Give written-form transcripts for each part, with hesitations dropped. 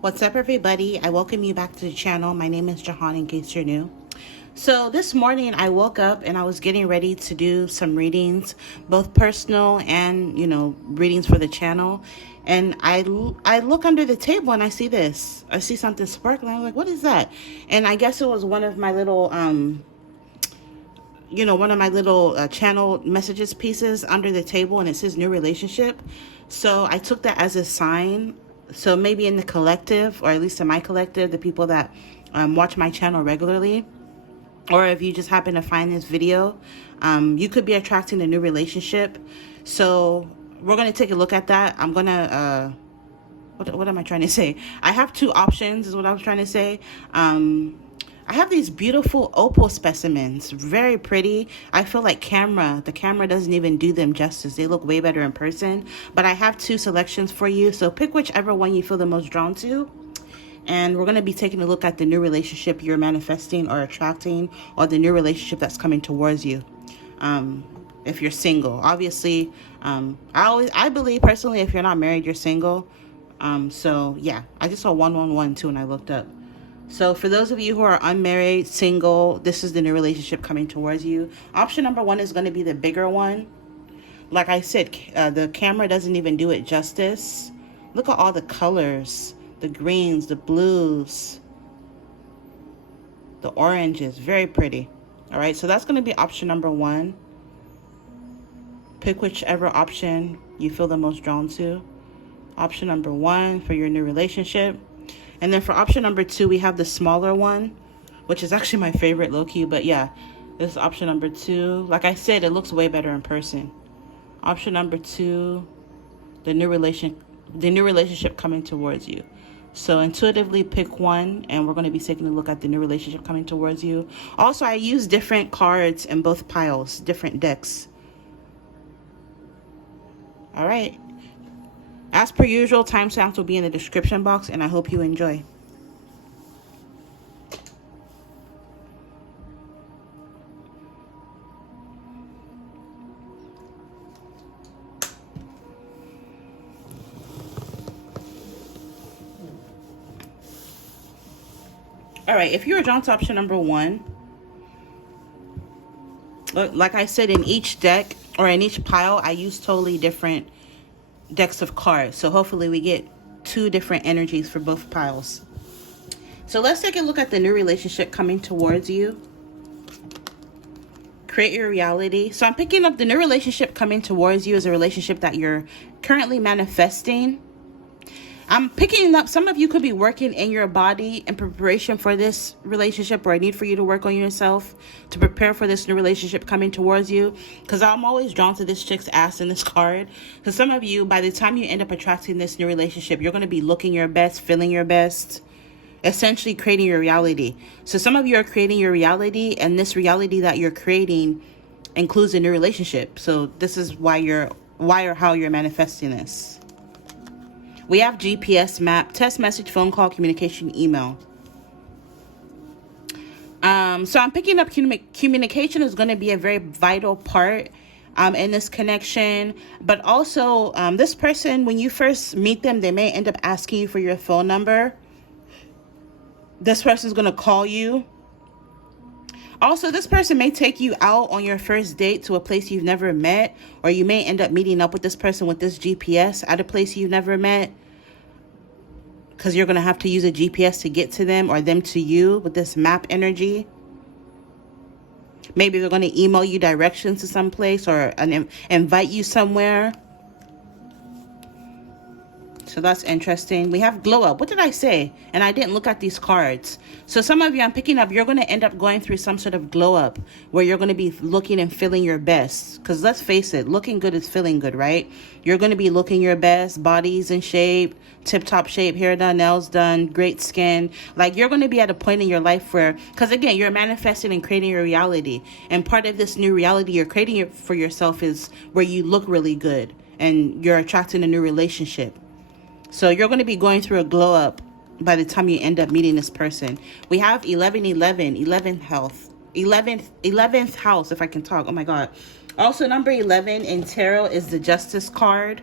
What's up, everybody? I welcome you back to the channel. My name is Jehan, in case you're new. So this morning I woke up and I was getting ready to do some readings, both personal and, readings for the channel. And I look under the table and I see this. I see something sparkling. I'm like, what is that? And I guess it was one of my little, channel messages pieces under the table, and it says new relationship. So I took that as a sign. So maybe in the collective, or at least in my collective, the people that watch my channel regularly, or if you just happen to find this video, you could be attracting a new relationship. So we're going to take a look at that. I'm going to, what am I trying to say? I have two options is what I was trying to say. I have these beautiful opal specimens, very pretty. I feel like the camera doesn't even do them justice. They look way better in person. But I have two selections for you, so pick whichever one you feel the most drawn to. And we're going to be taking a look at the new relationship you're manifesting or attracting, or the new relationship that's coming towards you. If you're single, obviously, I believe personally, if you're not married, you're single. So yeah, I just saw 111 too when I looked up. So for those of you who are unmarried, single, this is the new relationship coming towards you. Option number one is going to be the bigger one. Like I said, the camera doesn't even do it justice. Look at all the colors, the greens, the blues, the oranges, very pretty. All right, so that's going to be option number one. Pick whichever option you feel the most drawn to. Option number one for your new relationship. And then for option number two, we have the smaller one, which is actually my favorite, low-key. But yeah, this is option number two. Like I said, it looks way better in person. Option number two, the new relationship coming towards you. So intuitively pick one, and we're going to be taking a look at the new relationship coming towards you. Also, I use different cards in both piles, different decks. All right. As per usual, timestamps will be in the description box, and I hope you enjoy. All right, if you're drawn to option number one, like I said, in each deck or in each pile, I use totally different decks of cards. So hopefully we get two different energies for both piles. So let's take a look at the new relationship coming towards you. Create your reality. So I'm picking up the new relationship coming towards you as a relationship that you're currently manifesting. I'm picking up, some of you could be working in your body in preparation for this relationship, or a need for you to work on yourself to prepare for this new relationship coming towards you. Because I'm always drawn to this chick's ass in this card. Because some of you, by the time you end up attracting this new relationship, you're going to be looking your best, feeling your best, essentially creating your reality. So some of you are creating your reality, and this reality that you're creating includes a new relationship. So this is why or how you're manifesting this. We have GPS map, text message, phone call, communication, email. So I'm picking up communication is going to be a very vital part in this connection. But also, this person, when you first meet them, they may end up asking you for your phone number. This person's going to call you. Also, this person may take you out on your first date to a place you've never met, or you may end up meeting up with this person with this GPS at a place you've never met, because you're going to have to use a GPS to get to them, or them to you with this map energy. Maybe they're going to email you directions to some place, or invite you somewhere. So that's interesting. We have glow up. What did I say? And I didn't look at these cards. So some of you, I'm picking up, you're going to end up going through some sort of glow up where you're going to be looking and feeling your best. Because let's face it, looking good is feeling good, right? You're going to be looking your best, body's in shape, tip-top shape, hair done, nails done, great skin. Like, you're going to be at a point in your life where, because again, you're manifesting and creating your reality. And part of this new reality you're creating for yourself is where you look really good and you're attracting a new relationship. So you're going to be going through a glow up by the time you end up meeting this person. We have 1111, 11th health, 11th house, if I can talk. Oh my God. Also, number 11 in tarot is the Justice card.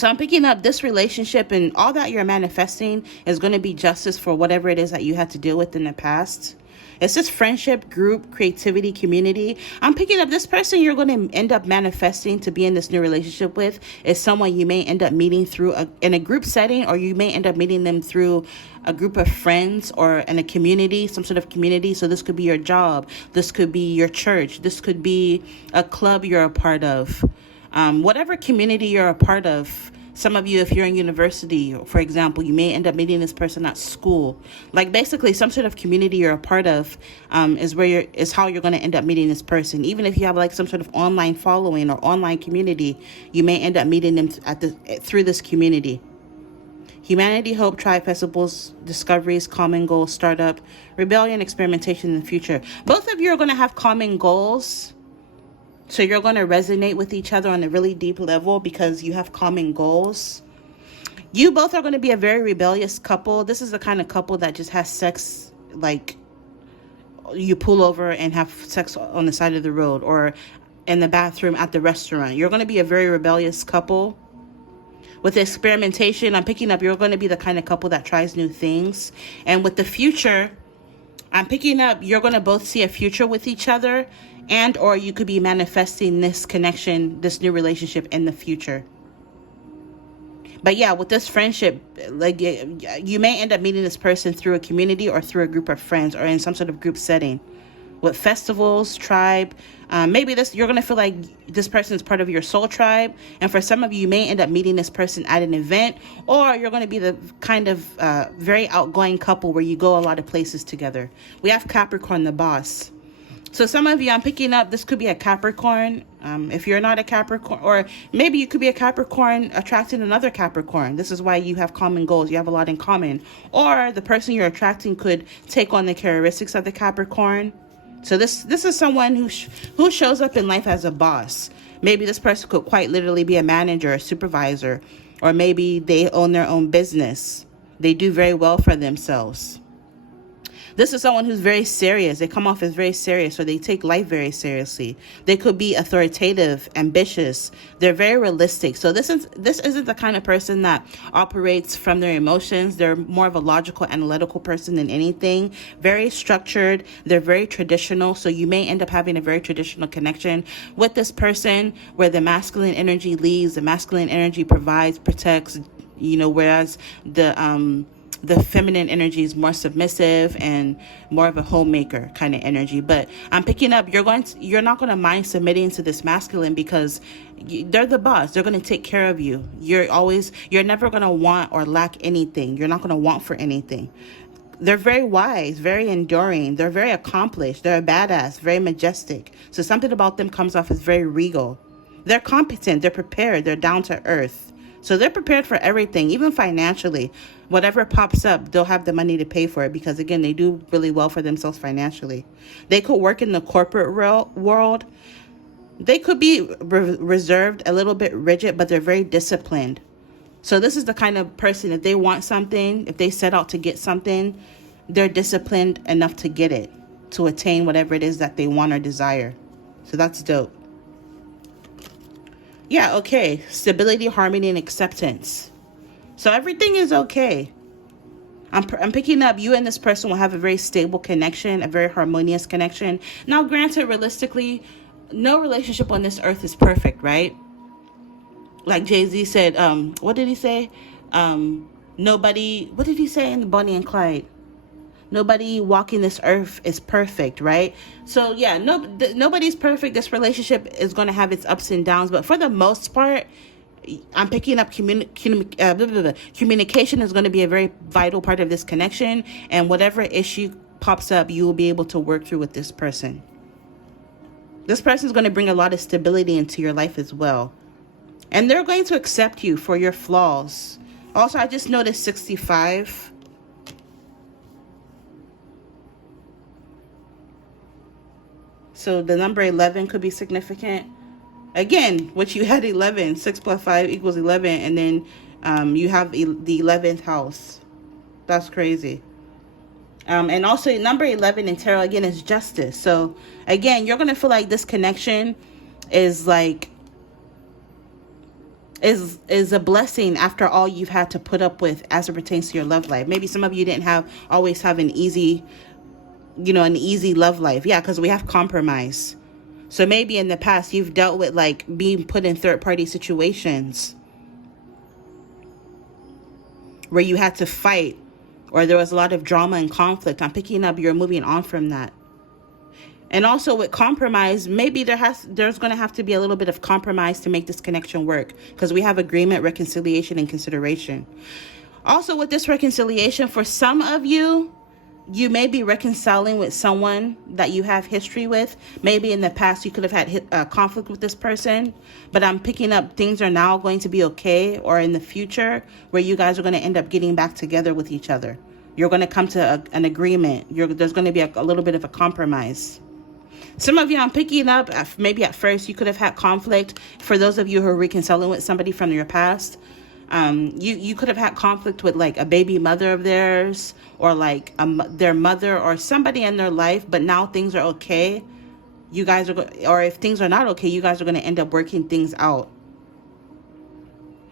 So I'm picking up this relationship, and all that you're manifesting is going to be justice for whatever it is that you had to deal with in the past. It's just friendship, group, creativity, community. I'm picking up this person you're going to end up manifesting to be in this new relationship with is someone you may end up meeting through in a group setting, or you may end up meeting them through a group of friends or in a community, some sort of community. So this could be your job. This could be your church. This could be a club you're a part of. Whatever community you're a part of. Some of you, if you're in university, for example, you may end up meeting this person at school. Like basically some sort of community you're a part of is how you're going to end up meeting this person. Even if you have like some sort of online following or online community, you may end up meeting them through this community. Humanity, hope, tribe, festivals, discoveries, common goals, startup, rebellion, experimentation in the future. Both of you are going to have common goals. So you're going to resonate with each other on a really deep level because you have common goals. You both are going to be a very rebellious couple. This is the kind of couple that just has sex, like you pull over and have sex on the side of the road or in the bathroom at the restaurant. You're going to be a very rebellious couple. With experimentation, I'm picking up you're going to be the kind of couple that tries new things. And with the future, I'm picking up you're going to both see a future with each other, and or you could be manifesting this connection, this new relationship in the future. But yeah, with this friendship, like you may end up meeting this person through a community or through a group of friends or in some sort of group setting. With festivals, tribe, maybe you're going to feel like this person is part of your soul tribe. And for some of you, you may end up meeting this person at an event, or you're going to be the kind of very outgoing couple where you go a lot of places together. We have Capricorn, the boss. So some of you, I'm picking up, this could be a Capricorn. If you're not a Capricorn, or maybe you could be a Capricorn attracting another Capricorn. This is why you have common goals. You have a lot in common. Or the person you're attracting could take on the characteristics of the Capricorn. So this is someone who shows up in life as a boss. Maybe this person could quite literally be a manager, a supervisor, or maybe they own their own business. They do very well for themselves. This is someone who's very serious. They come off as very serious, or they take life very seriously. They could be authoritative, ambitious. They're very realistic. So this isn't the kind of person that operates from their emotions. They're more of a logical, analytical person than anything. Very structured. They're very traditional. So you may end up having a very traditional connection with this person where the masculine energy leads, the masculine energy provides, protects, whereas the feminine energy is more submissive and more of a homemaker kind of energy. But I'm picking up you're not going to mind submitting to this masculine because they're the boss. They're going to take care of you. You're never going to want or lack anything. You're not going to want for anything. They're very wise, very enduring. They're very accomplished. They're a badass, very majestic. So something about them comes off as very regal. They're competent. They're prepared. They're down to earth. So they're prepared for everything, even financially. Whatever pops up, they'll have the money to pay for it because, again, they do really well for themselves financially. They could work in the corporate world. They could be reserved, a little bit rigid, but they're very disciplined. So this is the kind of person, if they want something, if they set out to get something, they're disciplined enough to get it, to attain whatever it is that they want or desire. So that's dope. Yeah, okay. Stability, harmony, and acceptance. So everything is okay. I'm picking up you and this person will have a very stable connection, a very harmonious connection. Now, granted, realistically, no relationship on this earth is perfect, right? Like Jay-Z said, what did he say? What did he say in Bonnie and Clyde? Nobody walking this earth is perfect, right? So yeah, nobody's perfect. This relationship is going to have its ups and downs, but for the most part, I'm picking up communication is going to be a very vital part of this connection, and whatever issue pops up, you will be able to work through with this person. This person is going to bring a lot of stability into your life as well, and they're going to accept you for your flaws. Also, I just noticed 65. So the number 11 could be significant. Again, which you had 11. 6 plus 5 equals 11. And then you have the 11th house. That's crazy. And also number 11 in tarot, again, is justice. So again, you're going to feel like this connection is like is a blessing after all you've had to put up with as it pertains to your love life. Maybe some of you didn't always have an easy, an easy love life. Yeah, because we have compromise. So maybe in the past you've dealt with like being put in third party situations where you had to fight, or there was a lot of drama and conflict. I'm picking up you're moving on from that. And also with compromise, maybe there's going to have to be a little bit of compromise to make this connection work, because we have agreement, reconciliation, and consideration. Also with this reconciliation, for some of you, you may be reconciling with someone that you have history with. Maybe in the past you could have had conflict with this person, but I'm picking up things are now going to be okay, or in the future where you guys are going to end up getting back together with each other. You're going to come to an agreement. There's going to be a little bit of a compromise. Some of you I'm picking up, maybe at first you could have had conflict. For those of you who are reconciling with somebody from your past, you could have had conflict with like a baby mother of theirs, or like their mother or somebody in their life, but now things are okay. You guys are, or if things are not okay, you guys are going to end up working things out.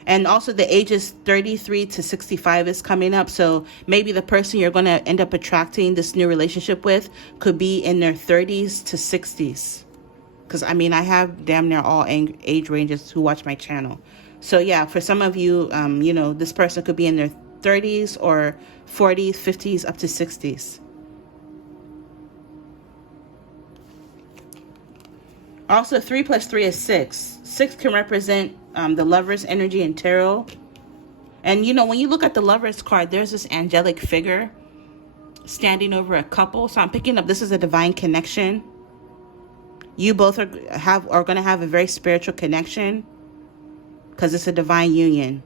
And also the ages 33 to 65 is coming up. So maybe the person you're going to end up attracting this new relationship with could be in their 30s to 60s. Because I have damn near all age ranges who watch my channel. So yeah, for some of you, this person could be in their 30s or 40s, 50s, up to 60s. Also, 3 plus 3 is 6. 6 can represent the Lover's energy in tarot. And when you look at the Lover's card, there's this angelic figure standing over a couple. So I'm picking up this is a divine connection. You both are going to have a very spiritual connection, because it's a divine union.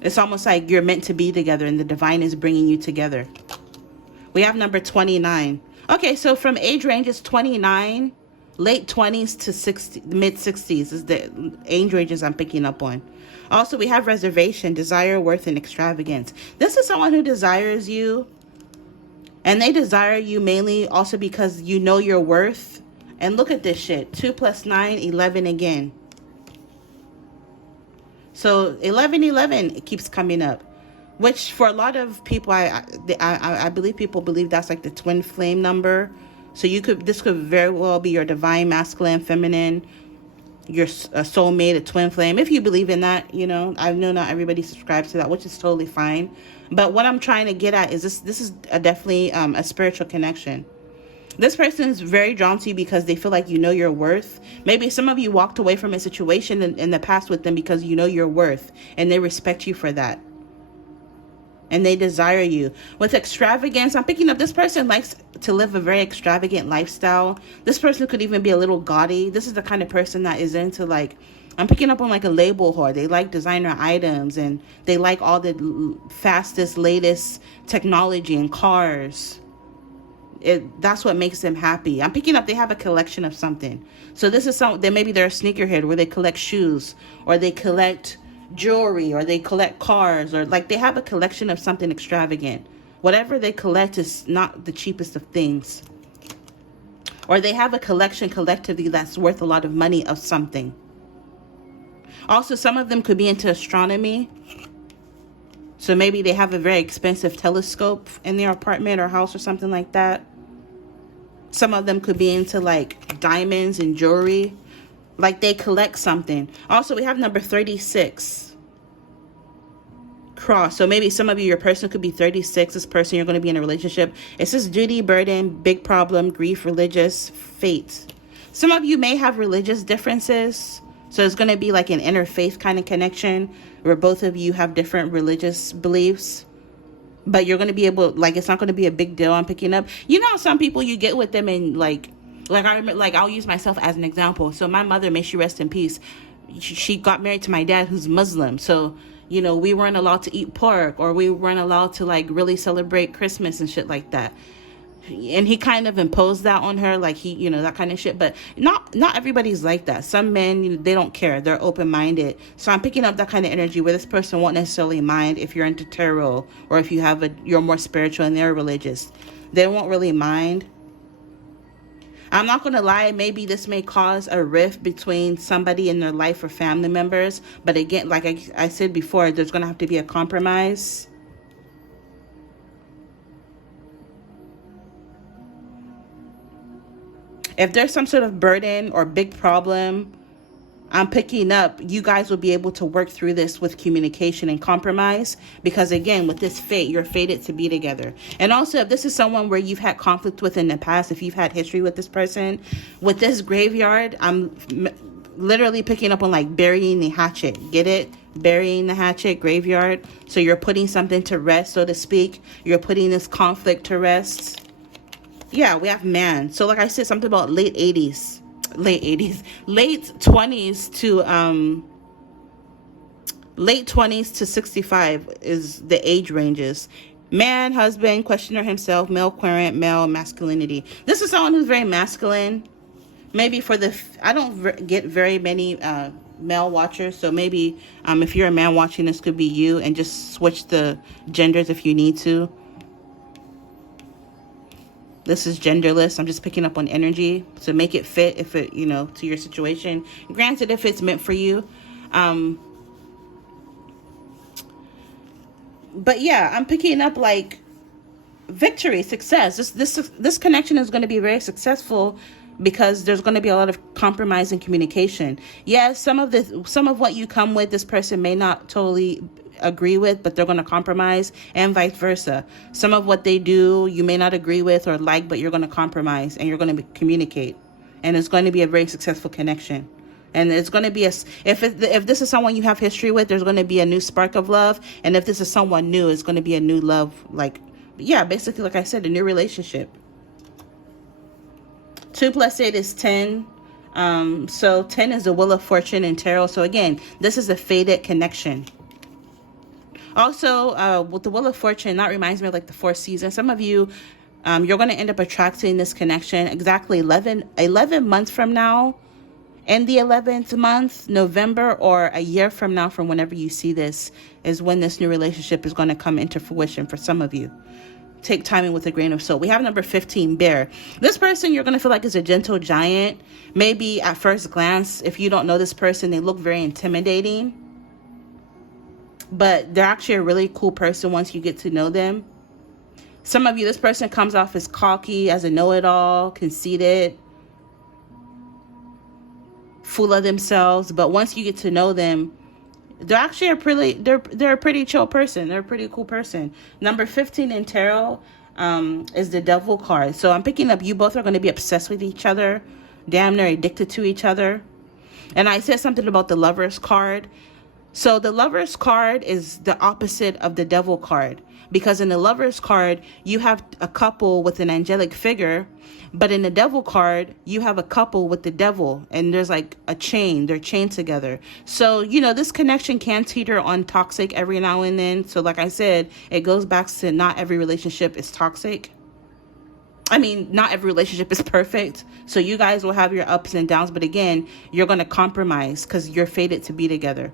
It's almost like you're meant to be together and the divine is bringing you together. We have number 29. Okay, so from age ranges 29, late 20s to 60, mid 60s is the age ranges I'm picking up on. Also, we have reservation, desire, worth, and extravagance. This is someone who desires you, and they desire you mainly also because you know your worth. And look at this shit. 2 plus 9, 11 again. So 11, it keeps coming up. Which for a lot of people, I believe people believe that's like the twin flame number. So this could very well be your divine masculine, feminine, your soulmate, a twin flame. If you believe in that, I know not everybody subscribes to that, which is totally fine. But what I'm trying to get at is this is definitely a spiritual connection. This person is very drawn to you because they feel like you know your worth. Maybe some of you walked away from a situation in the past with them because you know your worth, and they respect you for that. And they desire you. With extravagance, I'm picking up this person likes to live a very extravagant lifestyle. This person could even be a little gaudy. This is the kind of person that is into I'm picking up on like a label whore. They like designer items, and they like all the fastest, latest technology and cars. That's what makes them happy. I'm picking up they have a collection of something. So this is maybe they're a sneakerhead where they collect shoes, or they collect jewelry, or they collect cars, or like they have a collection of something extravagant. Whatever they collect is not the cheapest of things. Or they have a collection collectively that's worth a lot of money of something. Also, some of them could be into astronomy. So maybe they have a very expensive telescope in their apartment or house or something like that. Some of them could be into like diamonds and jewelry. Like they collect something. Also, we have number 36. Cross. So maybe some of you, your person could be 36. This person you're going to be in a relationship. It says duty, burden, big problem, grief, religious, fate. Some of you may have religious differences. So it's going to be like an interfaith kind of connection where both of you have different religious beliefs. But you're going to be able, it's not going to be a big deal on picking up. Some people you get with them and like I remember, I'll use myself as an example. So my mother, may she rest in peace, she got married to my dad who's Muslim. So, we weren't allowed to eat pork, or we weren't allowed to really celebrate Christmas and shit like that. And he kind of imposed that on her, that kind of shit. But not everybody's like that. Some men, they don't care. They're open-minded. So I'm picking up that kind of energy where this person won't necessarily mind if you're into tarot, or if you're more spiritual and they're religious. They won't really mind. I'm not going to lie, maybe this may cause a rift between somebody in their life or family members. But again, like I said before, there's going to have to be a compromise. If there's some sort of burden or big problem, I'm picking up, you guys will be able to work through this with communication and compromise, because again, with this fate, you're fated to be together. And also, if this is someone where you've had conflict with in the past, if you've had history with this person, with this graveyard, I'm literally picking up on like burying the hatchet. Get it? Burying the hatchet, graveyard. So you're putting something to rest, so to speak. You're putting this conflict to rest. Yeah, we have man. So like I said, something about late 20s to late 20s to 65 is the age ranges. Man, husband, questioner himself, male querent, male masculinity. This is someone who's very masculine. Maybe for the I don't get very many male watchers, so maybe if you're a man watching, this could be you, and just switch the genders if you need to. This is genderless. I'm just picking up on energy to make it fit, if it, to your situation. Granted, if it's meant for you. But yeah, I'm picking up like victory, success. This connection is going to be very successful, because there's going to be a lot of compromise and communication. Yes, some of what you come with, this person may not totally agree with, but they're going to compromise, and vice versa. Some of what they do you may not agree with or like, but you're going to compromise and you're going to communicate, and it's going to be a very successful connection. And it's going to be if this is someone you have history with, there's going to be a new spark of love. And if this is someone new, it's going to be a new love, basically, like I said, a new relationship. 2 + 8 is 10. So 10 is the Wheel of Fortune in tarot. So again, this is a fated connection. Also, with the Wheel of Fortune, that reminds me of like the 4th season. Some of you, you're going to end up attracting this connection exactly 11 months from now. In the 11th month, November, or a year from now, from whenever you see this, is when this new relationship is going to come into fruition for some of you. Take timing with a grain of salt. We have number 15, Bear. This person you're going to feel like is a gentle giant. Maybe at first glance, if you don't know this person, they look very intimidating. But they're actually a really cool person once you get to know them. Some of you, this person comes off as cocky, as a know-it-all, conceited, full of themselves. But once you get to know them, they're actually they're a pretty chill person. They're a pretty cool person. Number 15 in tarot is the Devil card. So I'm picking up, you both are going to be obsessed with each other, damn near addicted to each other. And I said something about the Lovers card. So the Lovers card is the opposite of the Devil card, because in the Lovers card, you have a couple with an angelic figure, but in the Devil card, you have a couple with the devil, and there's like a chain. They're chained together. So, this connection can teeter on toxic every now and then. So like I said, it goes back to not every relationship is toxic. I mean, not every relationship is perfect. So you guys will have your ups and downs, but again, you're going to compromise because you're fated to be together.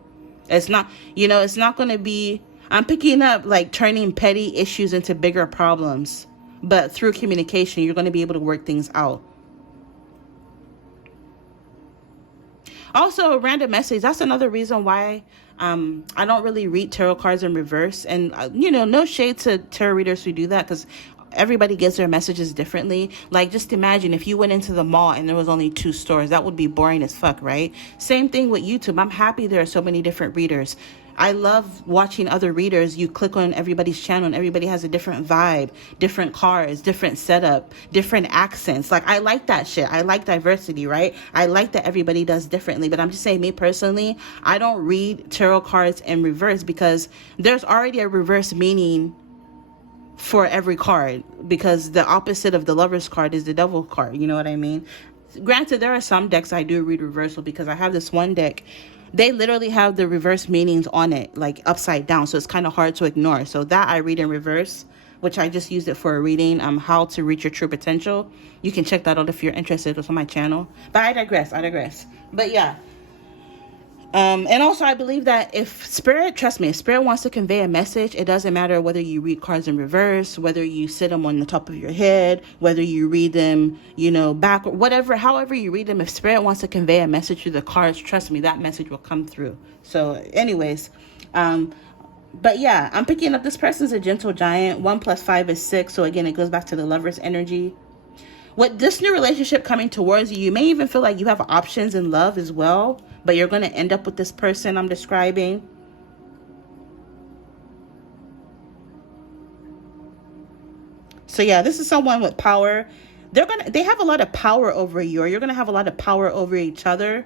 It's not, it's not going to be, I'm picking up like turning petty issues into bigger problems. But through communication, you're going to be able to work things out. Also, a random message. That's another reason why I don't really read tarot cards in reverse. And, no shade to tarot readers who do that, because everybody gets their messages differently. Like, just imagine if you went into the mall and there was only 2 stores. That would be boring as fuck, right? Same thing with YouTube. I'm happy there are so many different readers. I love watching other readers. You click on everybody's channel and everybody has a different vibe, different cards, different setup, different accents. Like, I like that shit. I like diversity, right? I like that everybody does differently. But I'm just saying, me personally, I don't read tarot cards in reverse, because there's already a reverse meaning for every card, because the opposite of the Lover's card is the Devil card. You know what I mean? Granted, there are some decks I do read reversal, because I have this one deck, they literally have the reverse meanings on it, like upside down, so it's kind of hard to ignore. So that I read in reverse, which I just used it for a reading, How to Reach Your True Potential. You can check that out if you're interested. It's on my channel. But I digress. But yeah, And also, I believe that if spirit, trust me, if spirit wants to convey a message, it doesn't matter whether you read cards in reverse, whether you sit them on the top of your head, whether you read them, back, or whatever, however you read them. If spirit wants to convey a message through the cards, trust me, that message will come through. So anyways, but yeah, I'm picking up this person's a gentle giant. 1 + 5 is 6. So again, it goes back to the Lover's energy. With this new relationship coming towards you, you may even feel like you have options in love as well, but you're going to end up with this person I'm describing. So yeah, this is someone with power. They have a lot of power over you, or you're going to have a lot of power over each other.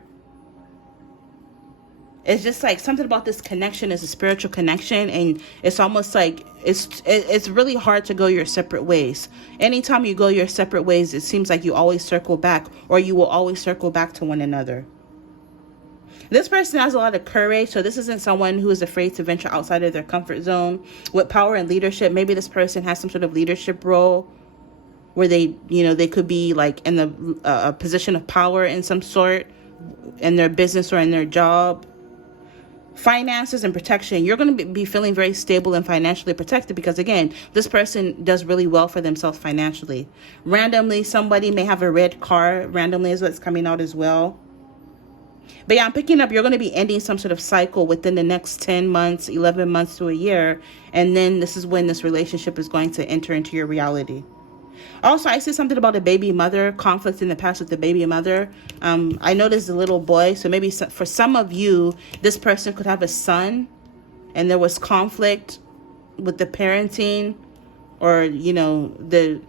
It's just like something about this connection is a spiritual connection, and it's almost like it's really hard to go your separate ways. Anytime you go your separate ways, it seems like you always circle back, or you will always circle back to one another. This person has a lot of courage, so this isn't someone who is afraid to venture outside of their comfort zone. With power and leadership, maybe this person has some sort of leadership role where they could be like in a position of power in some sort in their business or in their job. Finances and protection, you're going to be feeling very stable and financially protected because, again, this person does really well for themselves financially. Randomly, somebody may have a red car. Randomly is what's coming out as well. But yeah, I'm picking up you're going to be ending some sort of cycle within the next 10 months, 11 months to a year. And then this is when this relationship is going to enter into your reality. Also, I see something about a baby mother, conflict in the past with the baby mother. I noticed a little boy. So maybe for some of you, this person could have a son and there was conflict with the parenting, or, the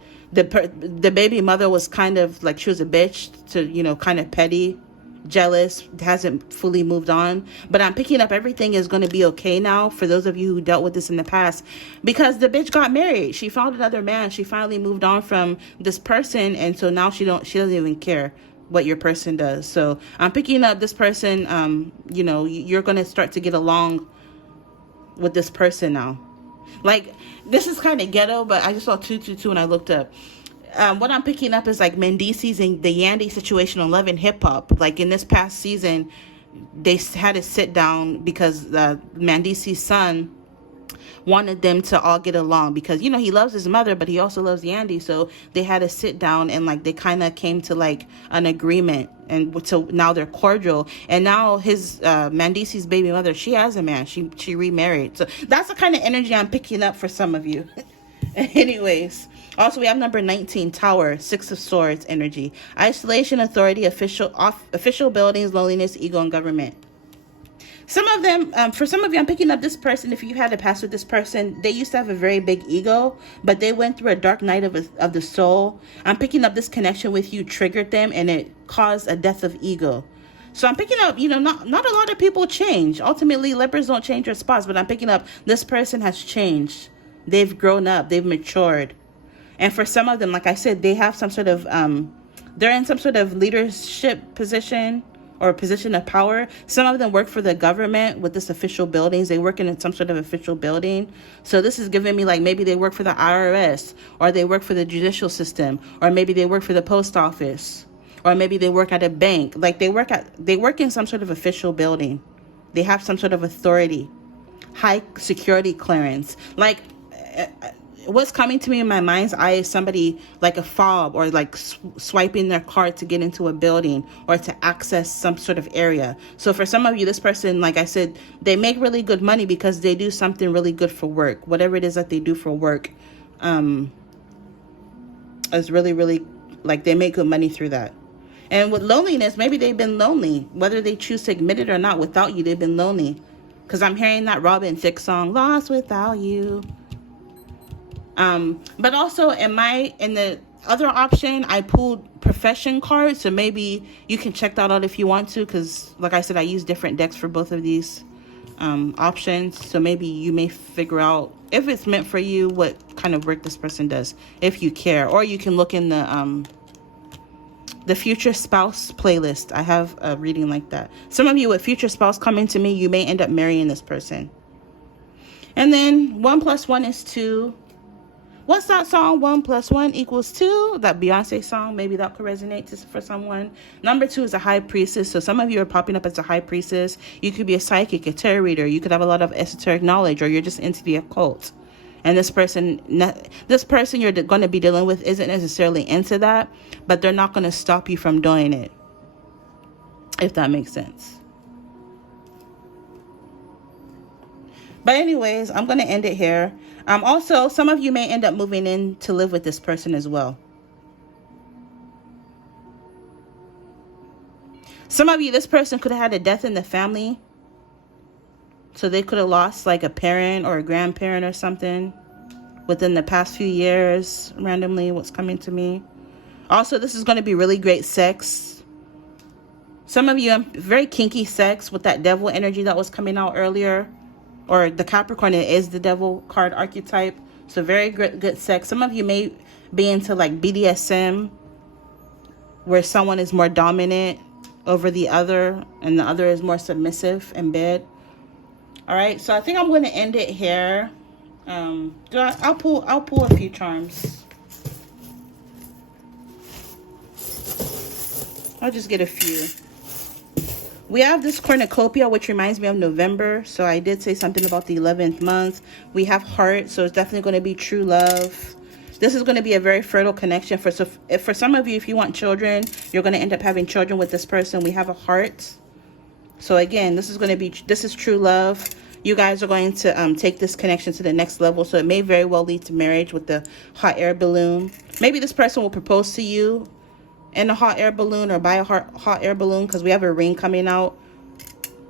baby mother was kind of like, she was a bitch to, kind of petty, jealous, hasn't fully moved on. But I'm picking up everything is going to be okay now for those of you who dealt with this in the past, because the bitch got married. She found another man. She finally moved on from this person, and so now she doesn't even care what your person does. So I'm picking up this person, you're going to start to get along with this person now. Like, this is kind of ghetto, but I just saw 222 and I looked up. What I'm picking up is like Mendices and the Yandy situation on Love and Hip Hop. Like in this past season, they had to sit down because Mendices' son wanted them to all get along because, he loves his mother, but he also loves Yandy. So they had to sit down and like they kind of came to like an agreement. And so now they're cordial. And now his Mendices' baby mother, she has a man. She remarried. So that's the kind of energy I'm picking up for some of you. Anyways, also we have number 19, Tower, 6 of Swords energy. Isolation, authority, official buildings, loneliness, ego, and government. Some of them, for some of you, I'm picking up this person. If you had a past with this person, they used to have a very big ego, but they went through a dark night of the soul. I'm picking up this connection with you triggered them, and it caused a death of ego. So I'm picking up, not a lot of people change. Ultimately, lepers don't change their spots, but I'm picking up this person has changed. They've grown up. They've matured. And for some of them, like I said, they have some sort of, they're in some sort of leadership position or position of power. Some of them work for the government with this official buildings. They work in some sort of official building. So this is giving me like maybe they work for the IRS, or they work for the judicial system, or maybe they work for the post office, or maybe they work at a bank. Like they work in some sort of official building. They have some sort of authority, high security clearance. Like, what's coming to me in my mind's eye is somebody like a fob, or like swiping their card to get into a building or to access some sort of area. So for some of you, this person, like I said, they make really good money because they do something really good for work. Whatever it is that they do for work is really, really, like they make good money through that. And with loneliness, maybe they've been lonely, whether they choose to admit it or not. Without you, they've been lonely. Because I'm hearing that Robin Thicke song, Lost Without You. But also in the other option, I pulled profession cards. So maybe you can check that out if you want to. Because like I said, I use different decks for both of these options. So maybe you may figure out if it's meant for you, what kind of work this person does, if you care. Or you can look in the future spouse playlist. I have a reading like that. Some of you with future spouse coming to me, you may end up marrying this person. And then 1 + 1 is 2. What's that song? 1+1 = 2. That Beyonce song. Maybe that could resonate for someone. Number 2 is a high priestess. So some of you are popping up as a high priestess. You could be a psychic, a tarot reader. You could have a lot of esoteric knowledge, or you're just into the occult. And this person you're going to be dealing with isn't necessarily into that, but they're not going to stop you from doing it, if that makes sense. But anyways, I'm going to end it here. Also, some of you may end up moving in to live with this person as well. Some of you, this person could have had a death in the family. So they could have lost like a parent or a grandparent or something within the past few years, randomly, what's coming to me. Also, this is going to be really great sex. Some of you, very kinky sex with that devil energy that was coming out earlier. Or the Capricorn, it is the devil card archetype. So very good sex. Some of you may be into like BDSM, where someone is more dominant over the other and the other is more submissive in bed. All right, so I think I'm going to end it here. I'll pull a few charms. I'll just get a few. We have this cornucopia, which reminds me of November. So I did say something about the 11th month. We have heart, so it's definitely going to be true love. This is going to be a very fertile connection. For some of you, if you want children, you're going to end up having children with this person. We have a heart. So again, this is true love. You guys are going to take this connection to the next level. So it may very well lead to marriage with the hot air balloon. Maybe this person will propose to you in a hot air balloon, or buy a hot air balloon, because we have a ring coming out.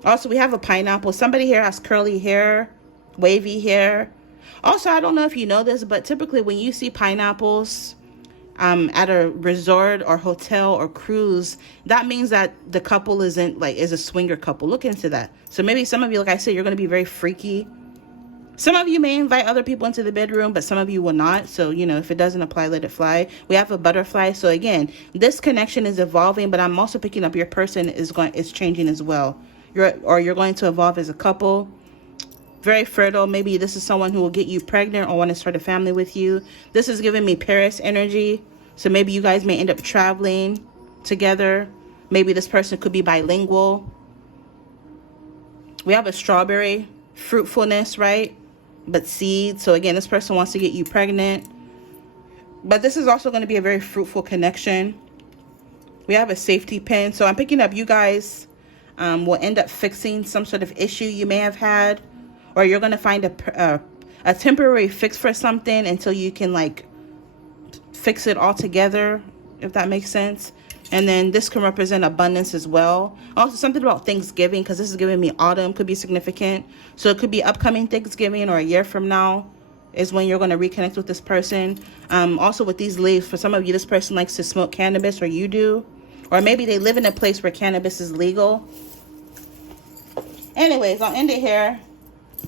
Also, we have a pineapple. Somebody here has curly hair, wavy hair. Also, I don't know if you know this, but typically when you see pineapples at a resort or hotel or cruise, that means that the couple is a swinger couple. Look into that. So maybe some of you, like I said, you're going to be very freaky. Some of you may invite other people into the bedroom, but some of you will not. So, if it doesn't apply, let it fly. We have a butterfly. So again, this connection is evolving, but I'm also picking up your person is changing as well. You're going to evolve as a couple. Very fertile. Maybe this is someone who will get you pregnant or want to start a family with you. This is giving me Paris energy. So maybe you guys may end up traveling together. Maybe this person could be bilingual. We have a strawberry, fruitfulness, right? But seeds. So again, this person wants to get you pregnant. But this is also going to be a very fruitful connection. We have a safety pin. So I'm picking up you guys will end up fixing some sort of issue you may have had. Or you're going to find a temporary fix for something until you can fix it all together, if that makes sense. And then this can represent abundance as well. Also, something about Thanksgiving, because this is giving me autumn, could be significant. So it could be upcoming Thanksgiving, or a year from now is when you're going to reconnect with this person. Also with these leaves, for some of you, this person likes to smoke cannabis, or you do. Or maybe they live in a place where cannabis is legal. Anyways, I'll end it here.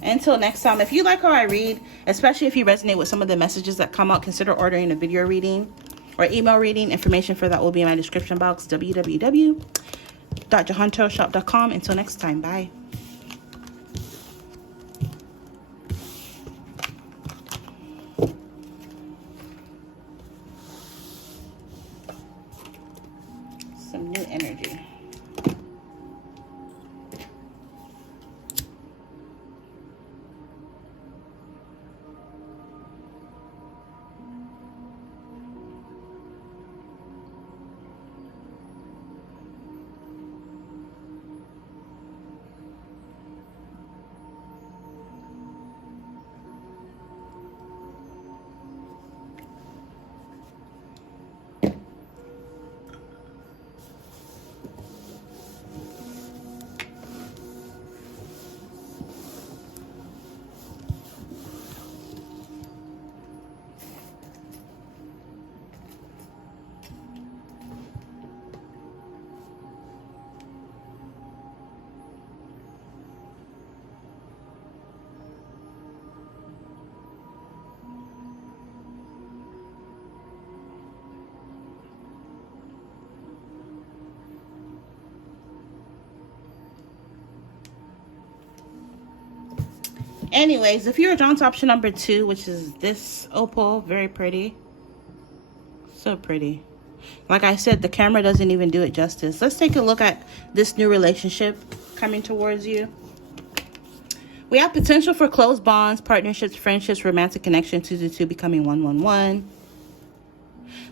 Until next time, if you like how I read, especially if you resonate with some of the messages that come out, consider ordering a video reading or email reading. Information for that will be in my description box, www.jehantarotshop.com. Until next time, bye. Some new energy. Anyways, if you're drawn to option number 2, which is this opal, very pretty. So pretty. Like I said, the camera doesn't even do it justice. Let's take a look at this new relationship coming towards you. We have potential for close bonds, partnerships, friendships, romantic connection, 2 to 2 becoming 1 1 1.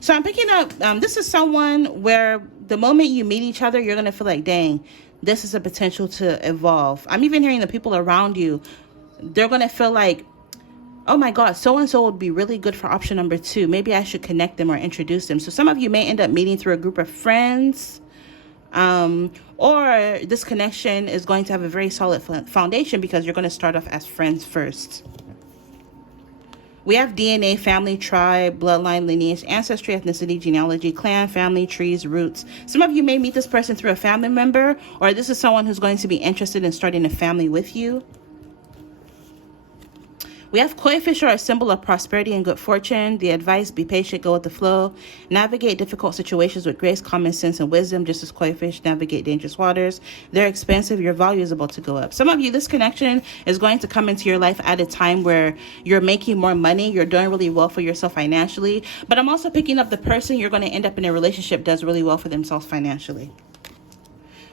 So I'm picking up, this is someone where the moment you meet each other, you're going to feel like, dang, this is a potential to evolve. I'm even hearing the people around you, they're going to feel like, oh my God, so-and-so would be really good for option number 2. Maybe I should connect them or introduce them. So some of you may end up meeting through a group of friends, or this connection is going to have a very solid foundation because you're going to start off as friends first. We have DNA, family, tribe, bloodline, lineage, ancestry, ethnicity, genealogy, clan, family, trees, roots. Some of you may meet this person through a family member, or this is someone who's going to be interested in starting a family with you. We have koi fish are a symbol of prosperity and good fortune. The advice, be patient, go with the flow. Navigate difficult situations with grace, common sense, and wisdom, just as koi fish navigate dangerous waters. They're expensive. Your value is about to go up. Some of you, this connection is going to come into your life at a time where you're making more money. You're doing really well for yourself financially. But I'm also picking up the person you're going to end up in a relationship does really well for themselves financially.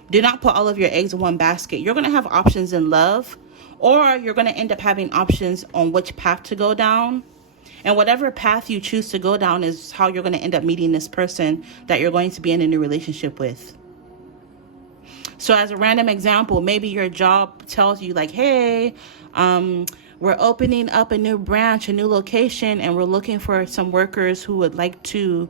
Do not put all of your eggs in one basket. You're going to have options in love, or you're going to end up having options on which path to go down. And whatever path you choose to go down is how you're going to end up meeting this person that you're going to be in a new relationship with. So as a random example, maybe your job tells you like, hey, we're opening up a new branch, a new location, and we're looking for some workers who would like to,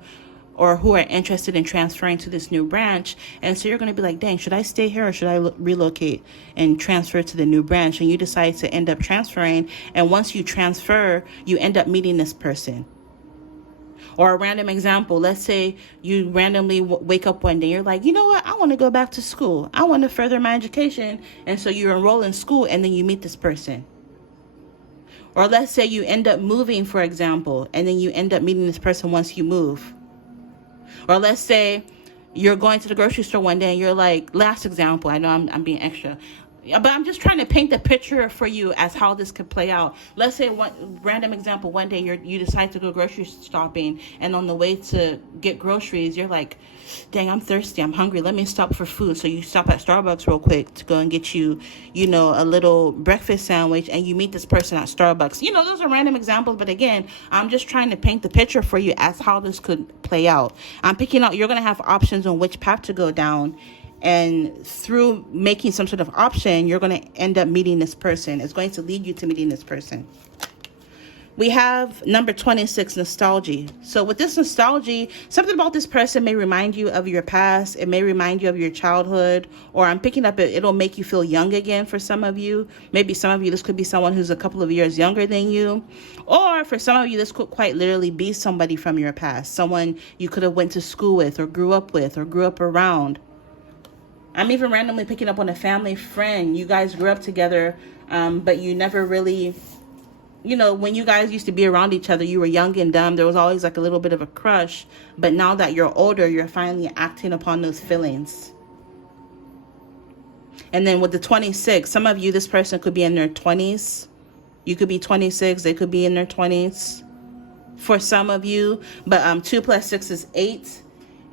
or who are interested in transferring to this new branch. And so you're going to be like, dang, should I stay here or should I relocate and transfer to the new branch? And you decide to end up transferring. And once you transfer, you end up meeting this person. Or a random example, let's say you randomly wake up one day, you're like, you know what, I want to go back to school. I want to further my education. And so you enroll in school and then you meet this person. Or let's say you end up moving, for example, and then you end up meeting this person once you move. Or let's say you're going to the grocery store one day and you're like, last example, I know I'm being extra, but I'm just trying to paint the picture for you as how this could play out. Let's say one random example, one day you decide to go grocery shopping, and on the way to get groceries, you're like, dang, I'm thirsty, I'm hungry, let me stop for food. So you stop at Starbucks real quick to go and get you, a little breakfast sandwich, and you meet this person at Starbucks. Those are random examples, but again, I'm just trying to paint the picture for you as how this could play out. I'm picking out, you're going to have options on which path to go down. And through making some sort of option, you're going to end up meeting this person. It's going to lead you to meeting this person. We have number 26, nostalgia. So with this nostalgia, something about this person may remind you of your past. It may remind you of your childhood. Or I'm picking up, it'll make you feel young again for some of you. Maybe some of you, this could be someone who's a couple of years younger than you. Or for some of you, this could quite literally be somebody from your past. Someone you could have went to school with or grew up around. I'm even randomly picking up on a family friend. You guys grew up together, but you never really, when you guys used to be around each other, you were young and dumb. There was always like a little bit of a crush. But now that you're older, you're finally acting upon those feelings. And then with the 26, some of you, this person could be in their 20s. You could be 26. They could be in their 20s for some of you. But 2 + 6 is 8.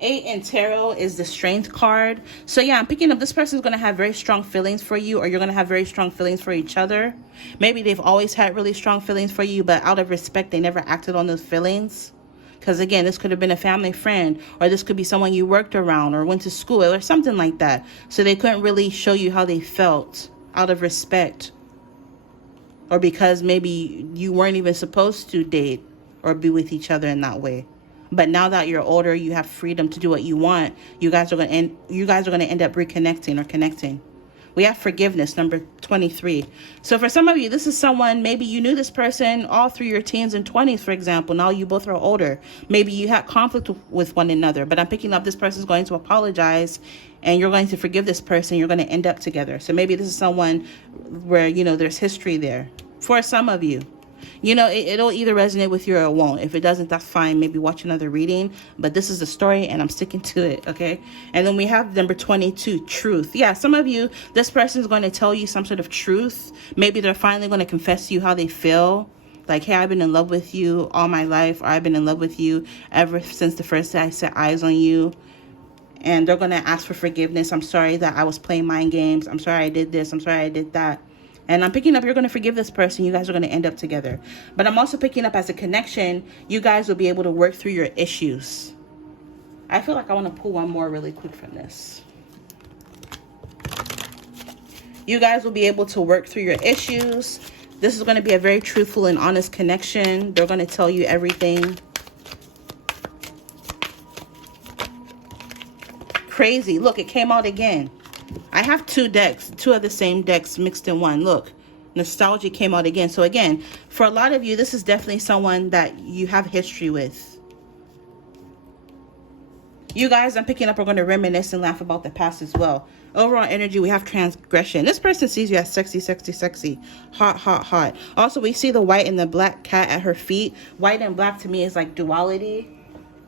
8 in tarot is the strength card. So yeah, I'm picking up this person's going to have very strong feelings for you, or you're going to have very strong feelings for each other. Maybe they've always had really strong feelings for you, but out of respect, they never acted on those feelings. Because again, this could have been a family friend, or this could be someone you worked around or went to school with or something like that. So they couldn't really show you how they felt out of respect, or because maybe you weren't even supposed to date or be with each other in that way. But now that you're older, you have freedom to do what you want. You guys are going to end up reconnecting or connecting. We have forgiveness, number 23. So for some of you, this is someone, maybe you knew this person all through your teens and 20s, for example. Now you both are older. Maybe you had conflict with one another, but I'm picking up this person's going to apologize and you're going to forgive this person. You're going to end up together. So maybe this is someone where, there's history there. For some of you, You know, it'll either resonate with you or it won't. If it doesn't, that's fine. Maybe watch another reading. But this is the story and I'm sticking to it, okay? And then we have number 22, truth. Yeah, some of you, this person is going to tell you some sort of truth. Maybe they're finally going to confess to you how they feel. Like, hey, I've been in love with you all my life. Or I've been in love with you ever since the first day I set eyes on you. And they're going to ask for forgiveness. I'm sorry that I was playing mind games. I'm sorry I did this. I'm sorry I did that. And I'm picking up, you're going to forgive this person. You guys are going to end up together. But I'm also picking up as a connection, you guys will be able to work through your issues. I feel like I want to pull one more really quick from this. You guys will be able to work through your issues. This is going to be a very truthful and honest connection. They're going to tell you everything. Crazy. Look, it came out again. I have two decks, two of the same decks mixed in one. Look, nostalgia came out again. So again, for a lot of you, this is definitely someone that you have history with. You guys, I'm picking up, are going to reminisce and laugh about the past as well. Overall energy, we have transgression. This person sees you as sexy, sexy, sexy. Hot, hot, hot. Also, we see the white and the black cat at her feet. White and black to me is like duality.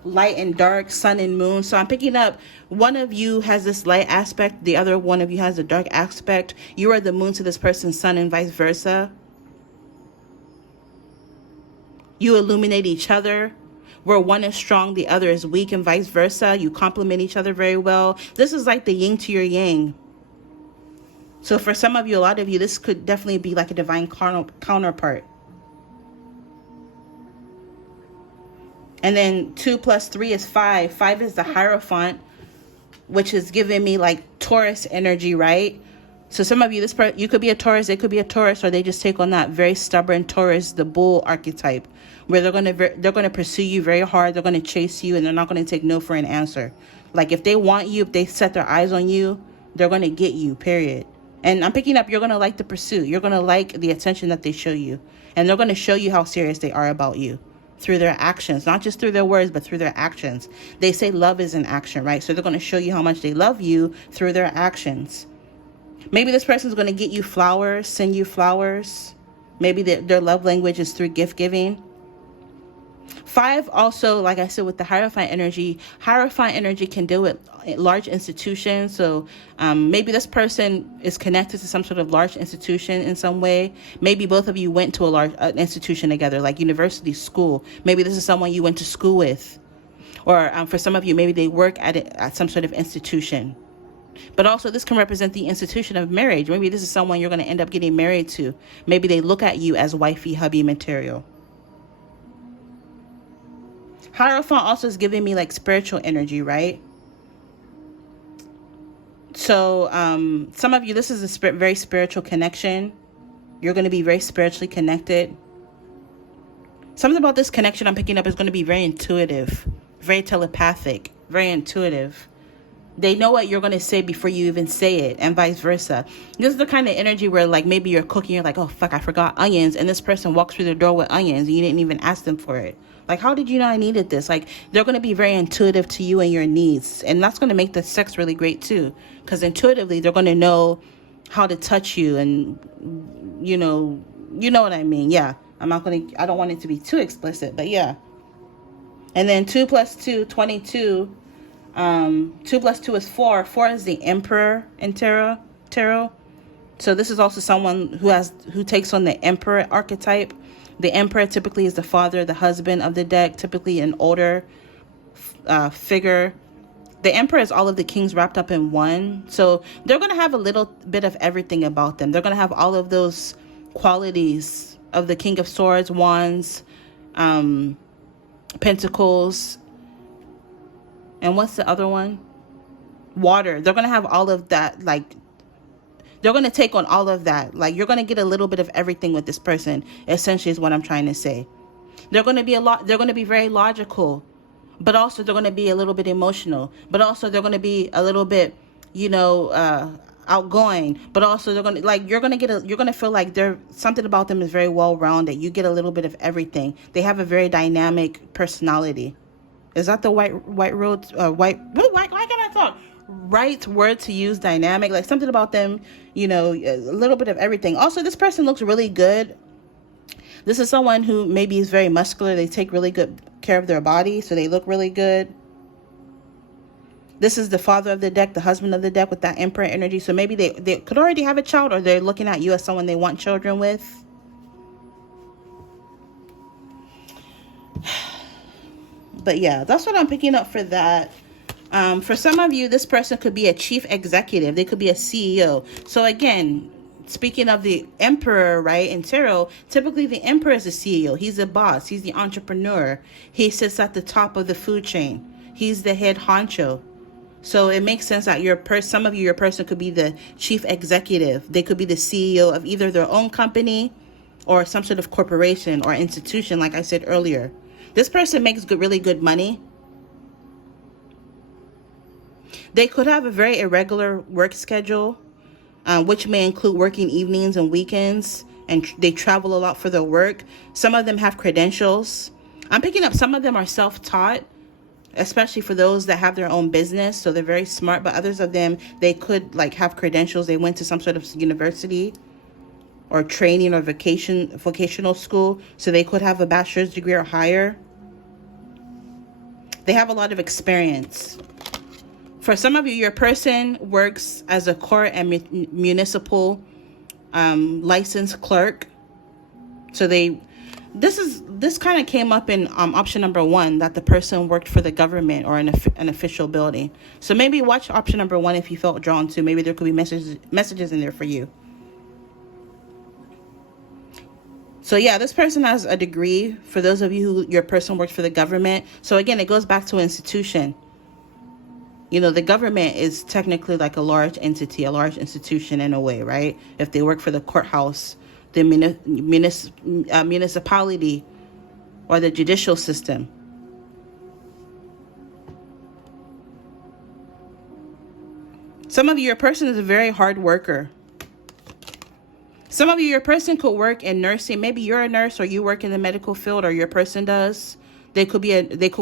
Light and dark, sun and moon. So I'm picking up, one of you has this light aspect, the other one of you has a dark aspect. You are the moon to this person's sun and vice versa. You illuminate each other. Where one is strong, the other is weak, and vice versa. You complement each other very well. This is like the yin to your yang. So for some of you, a lot of you, this could definitely be like a divine counterpart. And then 2 plus 3 is 5. 5 is the Hierophant, which is giving me like Taurus energy, right? So some of you, you could be a Taurus, they could be a Taurus, or they just take on that very stubborn Taurus, the bull archetype, where they're gonna pursue you very hard, they're gonna chase you, and they're not gonna take no for an answer. Like if they want you, if they set their eyes on you, they're gonna get you, period. And I'm picking up, you're gonna like the pursuit. You're gonna like the attention that they show you, and they're gonna show you how serious they are about you. Through their actions, not just through their words, but through their actions. They say love is an action, right? So they're going to show you how much they love you through their actions. Maybe this person's going to get you flowers, send you flowers. Maybe their love language is through gift giving. 5 also, like I said, with the Hierophant energy can deal with large institutions. So maybe this person is connected to some sort of large institution in some way. Maybe both of you went to a large institution together, like university, school. Maybe this is someone you went to school with. Or for some of you, maybe they work at some sort of institution. But also this can represent the institution of marriage. Maybe this is someone you're going to end up getting married to. Maybe they look at you as wifey, hubby material. Hierophant also is giving me like spiritual energy, right? So some of you, this is a very spiritual connection. You're going to be very spiritually connected. Something about this connection I'm picking up is going to be very intuitive, very telepathic, very intuitive. They know what you're going to say before you even say it, and vice versa. This is the kind of energy where like maybe you're cooking, you're like, oh fuck, I forgot onions, and this person walks through the door with onions and you didn't even ask them for it. Like, how did you know I needed this? Like, they're going to be very intuitive to you and your needs. And that's going to make the sex really great too. Because intuitively, they're going to know how to touch you. And, you know what I mean? Yeah. I don't want it to be too explicit, but yeah. And then 2 plus 2, 22. 2 plus 2 is 4. 4 is the Emperor in tarot. So this is also someone who takes on the Emperor archetype. The Emperor typically is the father, the husband of the deck, typically an older figure. The Emperor is all of the kings wrapped up in one. So they're going to have a little bit of everything about them. They're going to have all of those qualities of the King of Swords, Wands, Pentacles. And what's the other one? Water. They're going to have all of that, like, they're going to take on all of that. Like, you're going to get a little bit of everything with this person, essentially is what I'm trying to say. They're going to be very logical, but also they're going to be a little bit emotional, but also they're going to be a little bit, outgoing, but also they're going to, like, you're going to feel like something about them is very well-rounded. You get a little bit of everything. They have a very dynamic personality. Is that the right word to use? Dynamic, like something about them, a little bit of everything. Also, this person looks really good. This is someone who maybe is very muscular. They take really good care of their body, so they look really good. This is the father of the deck, the husband of the deck with that Emperor energy. So maybe they could already have a child, or they're looking at you as someone they want children with. But yeah, that's what I'm picking up for that. For some of you, this person could be a chief executive. They could be a CEO. So again, speaking of the Emperor, right, in tarot, typically the Emperor is a CEO. He's a boss. He's the entrepreneur. He sits at the top of the food chain. He's the head honcho. So it makes sense that some of you, your person could be the chief executive. They could be the CEO of either their own company or some sort of corporation or institution, like I said earlier. This person makes really good money. They could have a very irregular work schedule, which may include working evenings and weekends, and they travel a lot for their work. Some of them have credentials. I'm picking up some of them are self-taught, especially for those that have their own business, so they're very smart. But others of them, they could like have credentials. They went to some sort of university or training or vocational school, so they could have a bachelor's degree or higher. They have a lot of experience. For some of you, your person works as a court and municipal licensed clerk. So this kind of came up in option number 1, that the person worked for the government or an official building. So maybe watch option number 1 if you felt drawn to. Maybe there could be messages in there for you. So yeah, this person has a degree. For those of you who your person works for the government. So again, it goes back to institution. You know, the government is technically like a large entity, a large institution in a way, right? If they work for the courthouse, the municipality, or the judicial system. Some of you, your person is a very hard worker. Some of you, your person could work in nursing. Maybe you're a nurse, or you work in the medical field, or your person does. They could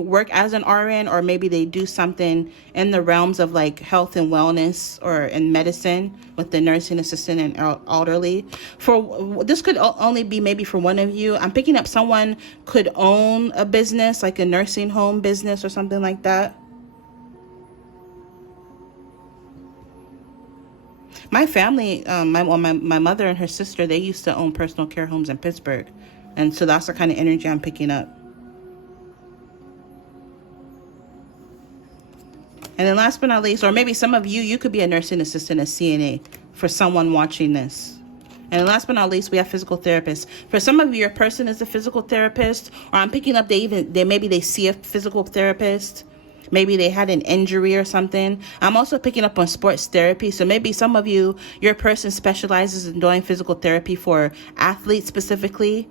work as an RN, or maybe they do something in the realms of like health and wellness or in medicine with the nursing assistant and elderly. This could only be maybe for one of you. I'm picking up someone could own a business, like a nursing home business or something like that. My family, my mother and her sister, they used to own personal care homes in Pittsburgh. And so that's the kind of energy I'm picking up. And then last but not least, or maybe some of you could be a nursing assistant, a CNA, for someone watching this. And last but not least, we have physical therapists. For some of you, your person is a physical therapist, or I'm picking up maybe they see a physical therapist. Maybe they had an injury or something. I'm also picking up on sports therapy. So maybe some of you, your person specializes in doing physical therapy for athletes specifically.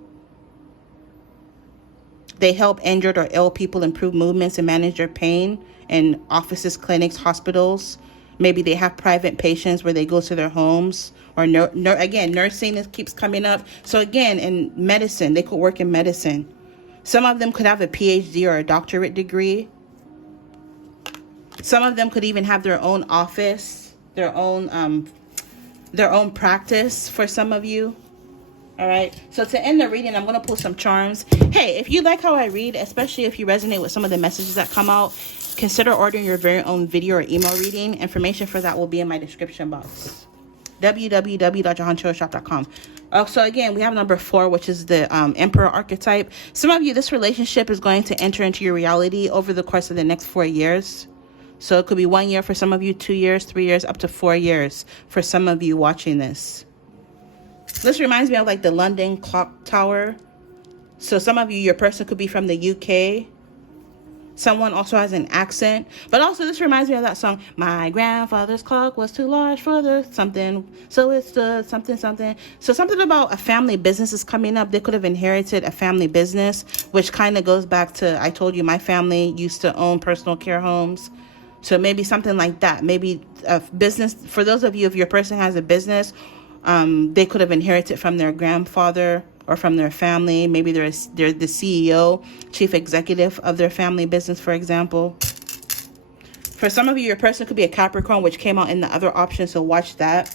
They help injured or ill people improve movements and manage their pain in offices, clinics, hospitals. Maybe they have private patients where they go to their homes. Or again, nursing keeps coming up. So again, in medicine, they could work in medicine. Some of them could have a PhD or a doctorate degree. Some of them could even have their own office, their own practice for some of you. All right. So to end the reading, I'm going to pull some charms. Hey, if you like how I read, especially if you resonate with some of the messages that come out, consider ordering your very own video or email reading. Information for that will be in my description box. www.jehanshowshop.com. So again, we have number 4, which is the Emperor archetype. Some of you, this relationship is going to enter into your reality over the course of the next 4 years. So it could be 1 year for some of you, 2 years, 3 years, up to 4 years for some of you watching this. This reminds me of like the London clock tower. So some of you, your person could be from the UK. Someone also has an accent. But also this reminds me of that song, my grandfather's clock was too large for the something, so it stood something, something. So something about a family business is coming up. They could have inherited a family business, which kind of goes back to, I told you, my family used to own personal care homes. So maybe something like that. Maybe a business, for those of you, if your person has a business, they could have inherited from their grandfather or from their family. Maybe they're the CEO, chief executive of their family business, for example. For some of you, your person could be a Capricorn, which came out in the other option, so watch that.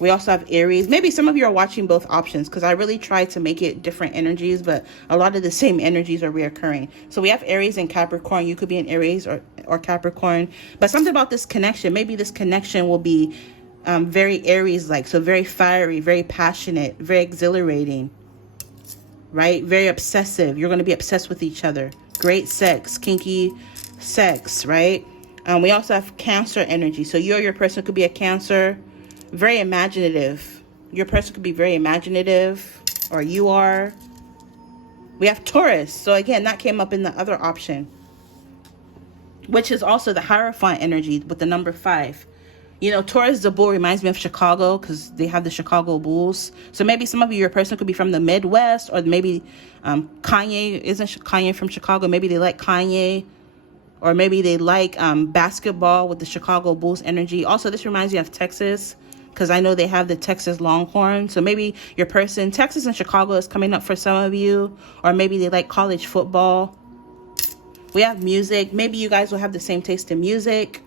We also have Aries. Maybe some of you are watching both options because I really try to make it different energies, but a lot of the same energies are reoccurring. So we have Aries and Capricorn. You could be an Aries or Capricorn. But something about this connection, maybe this connection will be very Aries-like. So very fiery, very passionate, very exhilarating, right? Very obsessive. You're going to be obsessed with each other. Great sex, kinky sex, right? We also have Cancer energy. So you or your person could be a Cancer. Very imaginative. Your person could be very imaginative, or you are. We have Taurus. So again, that came up in the other option, which is also the Hierophant energy with the number 5. You know, Taurus, the bull, reminds me of Chicago because they have the Chicago Bulls. So maybe some of you, your person could be from the Midwest, or maybe Kanye, isn't Kanye from Chicago? Maybe they like Kanye. Or maybe they like basketball with the Chicago Bulls energy. Also, this reminds me of Texas, because I know they have the Texas Longhorn. So maybe your person, Texas and Chicago is coming up for some of you. Or maybe they like college football. We have music. Maybe you guys will have the same taste in music.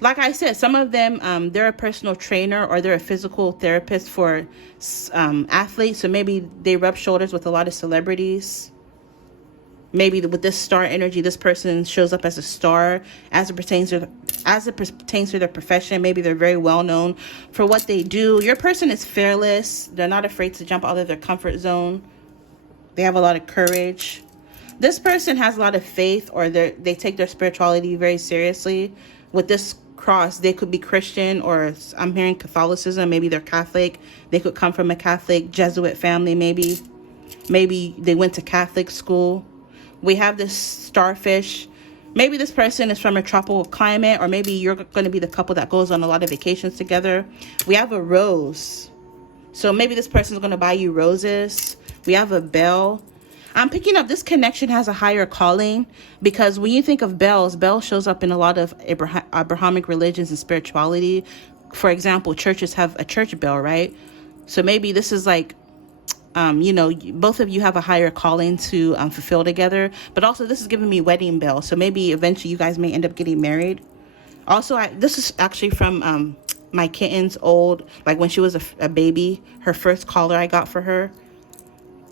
Like I said, some of them, they're a personal trainer or they're a physical therapist for athletes. So maybe they rub shoulders with a lot of celebrities. Maybe with this star energy, this person shows up as a star as it pertains to their profession. Maybe they're very well known for what they do. Your person is fearless. They're not afraid to jump out of their comfort zone. They have a lot of courage. This person has a lot of faith, or they take their spirituality very seriously. With this cross, they could be Christian, or I'm hearing Catholicism. Maybe they're Catholic. They could come from a Catholic Jesuit family, maybe. Maybe they went to Catholic school. We have this starfish. Maybe this person is from a tropical climate, or maybe you're going to be the couple that goes on a lot of vacations together. We have a rose. So maybe this person is going to buy you roses. We have a bell. I'm picking up this connection has a higher calling, because when you think of bells, bell shows up in a lot of Abrahamic religions and spirituality. For example, churches have a church bell, right? So maybe this is like, you know, both of you have a higher calling to fulfill together. But also, this is giving me wedding bell. So maybe eventually you guys may end up getting married. Also, this is actually from my kitten's old, like when she was a baby, her first collar I got for her.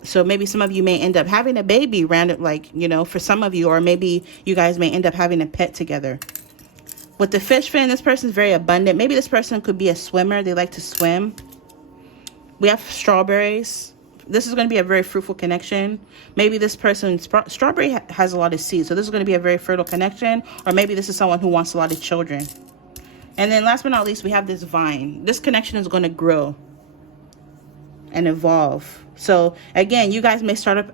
So maybe some of you may end up having a baby random, like, you know, for some of you, or maybe you guys may end up having a pet together. With the fish fin, this person's very abundant. Maybe this person could be a swimmer. They like to swim. We have strawberries. This is going to be a very fruitful connection. Maybe this person, strawberry has a lot of seeds. So this is going to be a very fertile connection. Or maybe this is someone who wants a lot of children. And then last but not least, we have this vine. This connection is going to grow and evolve. So again, you guys may start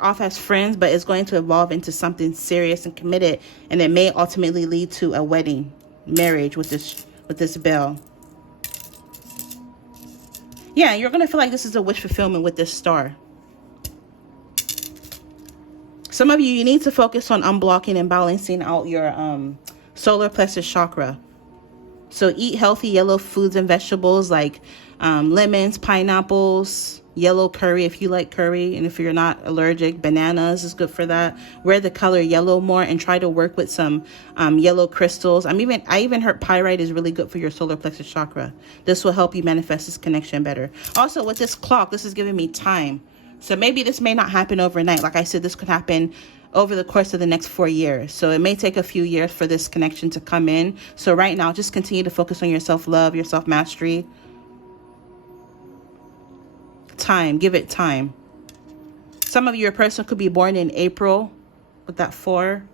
off as friends, but it's going to evolve into something serious and committed. And it may ultimately lead to a wedding, marriage with this bell. Yeah, you're going to feel like this is a wish fulfillment with this star. Some of you need to focus on unblocking and balancing out your solar plexus chakra. So eat healthy yellow foods and vegetables like lemons, pineapples, yellow curry if you like curry. And if you're not allergic, bananas is good for that. Wear the color yellow more and try to work with some yellow crystals. I even heard pyrite is really good for your solar plexus chakra. This will help you manifest this connection better. Also, with this clock, this is giving me time. So maybe this may not happen overnight. Like I said, this could happen over the course of the next 4 years. So it may take a few years for this connection to come in. So right now, just continue to focus on your self-love, your self-mastery. Time, give it time. Some of your person could be born in April with that 4.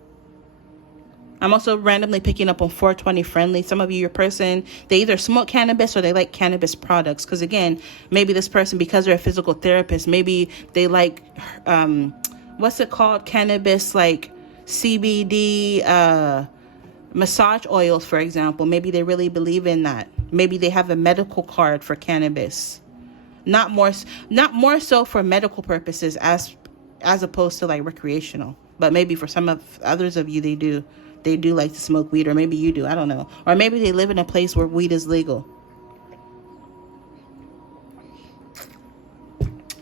I'm also randomly picking up on 420 friendly. Some of you, your person, they either smoke cannabis or they like cannabis products. Because again, maybe this person, because they're a physical therapist, maybe they like, what's it called? Cannabis, like CBD, massage oils, for example. Maybe they really believe in that. Maybe they have a medical card for cannabis. Not more so for medical purposes as opposed to like recreational. But maybe for some of others of you, they do like to smoke weed, or maybe you do, I don't know. Or maybe they live in a place where weed is legal.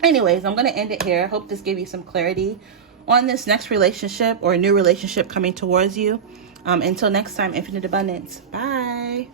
Anyways, I'm going to end it here. I hope this gave you some clarity on this next relationship or new relationship coming towards you. Until next time, infinite abundance. Bye.